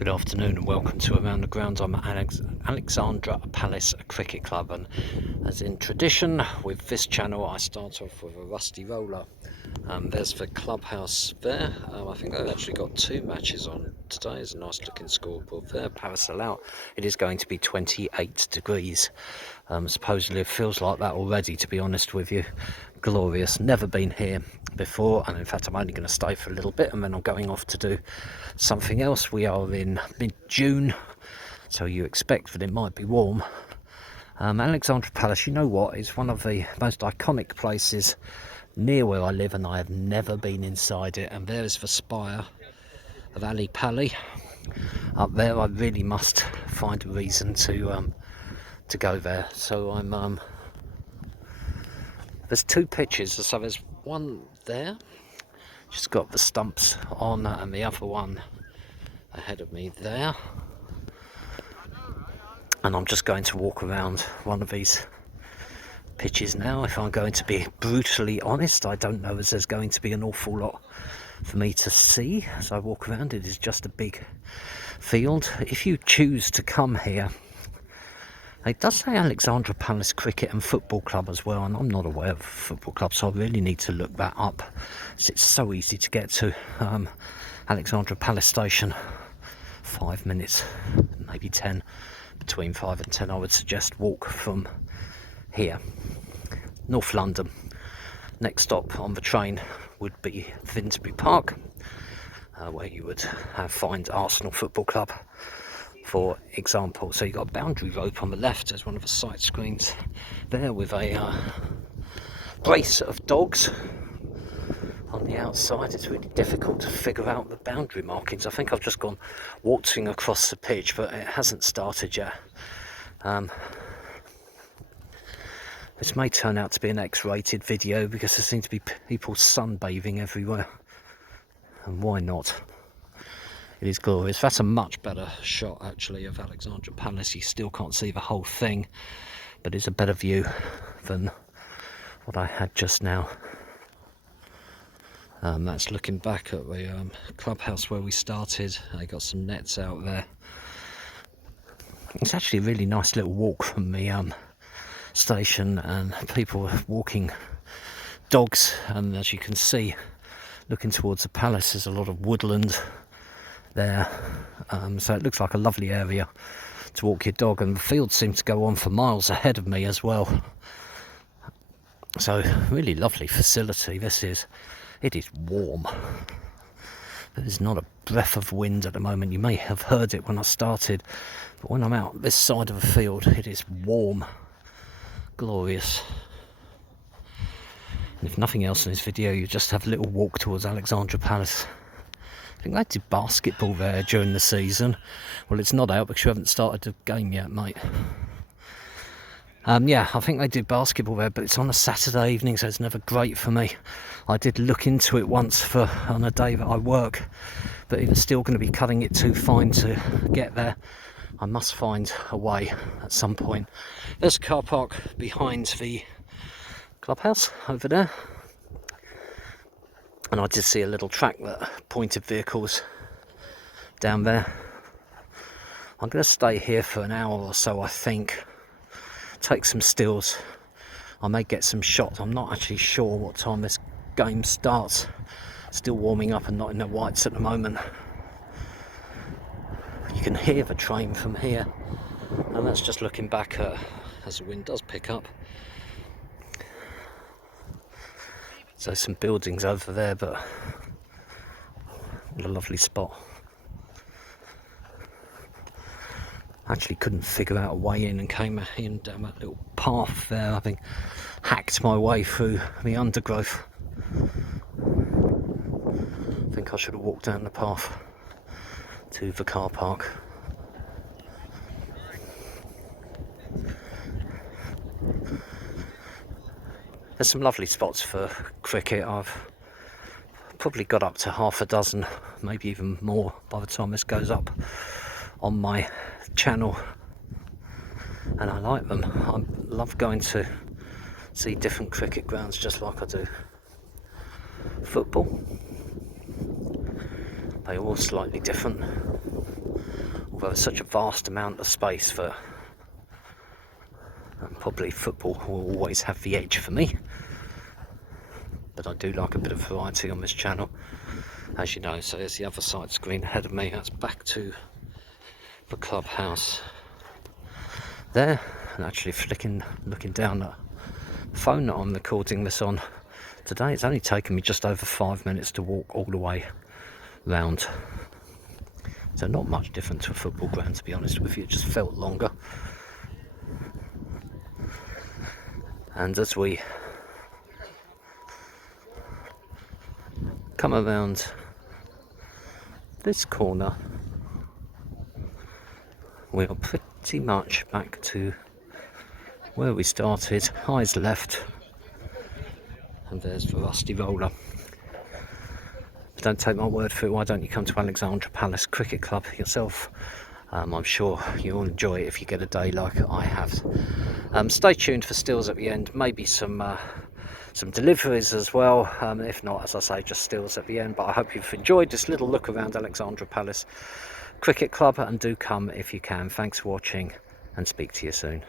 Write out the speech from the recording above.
Good afternoon and welcome to Around the Grounds. I'm at Alexandra Palace Cricket Club, and as in tradition with this channel I start off with a rusty roller. There's the clubhouse there. I think I've actually got two matches on today. There's a nice looking scoreboard there. Parasol out. It is going to be 28 degrees. Supposedly it feels like that already, to be honest with you. Glorious. Never been here before, and in fact I'm only going to stay for a little bit and then I'm going off to do something else. We are in mid-June, so you expect that it might be warm. Alexandra Palace, you know what, it's one of the most iconic places near where I live, and I have never been inside it. And there is the spire of Ali Pali up there. I really must find a reason to go there. So I'm there's two pitches, so there's one there, just got the stumps on, and the other one ahead of me there. And I'm just going to walk around one of these pitches now. If I'm going to be brutally honest, I don't know as there's going to be an awful lot for me to see as I walk around. It is just a big field. If you choose to come here, it does say Alexandra Palace Cricket and Football Club as well, and I'm not aware of a football club, so I really need to look that up. It's so easy to get to Alexandra Palace Station. 5 minutes, maybe 10, between 5 and 10 I would suggest walk from here. North London. Next stop on the train would be Finsbury Park, where you would find Arsenal Football Club, for example. So you've got a boundary rope on the left. There's one of the sight screens there with a brace of dogs on the outside. It's really difficult to figure out the boundary markings. I think I've just gone waltzing across the pitch, but it hasn't started yet. This may turn out to be an X-rated video because there seem to be people sunbathing everywhere, and why not? It is glorious. That's a much better shot actually of Alexandra Palace. You still can't see the whole thing, but it's a better view than what I had just now. That's looking back at the clubhouse where we started. I got some nets out there. It's actually a really nice little walk from the station, and people are walking dogs, and as you can see, looking towards the palace, there's a lot of woodland there, so it looks like a lovely area to walk your dog, and the fields seem to go on for miles ahead of me as well. So really lovely facility this is. It is warm. There's not a breath of wind at the moment. You may have heard it when I started, but when I'm out this side of the field, it is warm. Glorious. And if nothing else in this video, you just have a little walk towards Alexandra Palace. I think they did basketball there during the season. Well, it's not out because you haven't started the game yet, mate. Yeah, I think they do basketball there, but it's on a Saturday evening, so it's never great for me. I did look into it once on a day that I work, but if it's still going to be cutting it too fine to get there, I must find a way at some point. There's a car park behind the clubhouse over there, and I did see a little track that pointed vehicles down there. I'm going to stay here for an hour or so, I think. Take some stills. I may get some shots. I'm not actually sure what time this game starts. Still warming up and not in the whites at the moment. You can hear the train from here, and that's just looking back at, as the wind does pick up. So some buildings over there, but what a lovely spot. Actually couldn't figure out a way in and came in down that little path there, having hacked my way through the undergrowth. I think I should have walked down the path to the car park. There's some lovely spots for cricket. I've probably got up to half a dozen, maybe even more by the time this goes up on my channel, and I like them. I love going to see different cricket grounds just like I do football. They're all slightly different. Well, there's such a vast amount of space for, and probably football will always have the edge for me, but I do like a bit of variety on this channel, as you know. So there's the other side screen ahead of me. That's back to the clubhouse there, and actually looking down at the phone that I'm recording this on today. It's only taken me just over 5 minutes to walk all the way round, so not much different to a football ground, to be honest with you. It just felt longer. And as we come around this corner, we are pretty much back to where we started. Highs left, and there's the rusty roller. But don't take my word for it. Why don't you come to Alexandra Palace Cricket Club yourself? I'm sure you'll enjoy it if you get a day like I have. Stay tuned for stills at the end, maybe some deliveries as well. If not, as I say, just stills at the end. But I hope you've enjoyed this little look around Alexandra Palace Cricket Club, and do come if you can. Thanks for watching, and speak to you soon.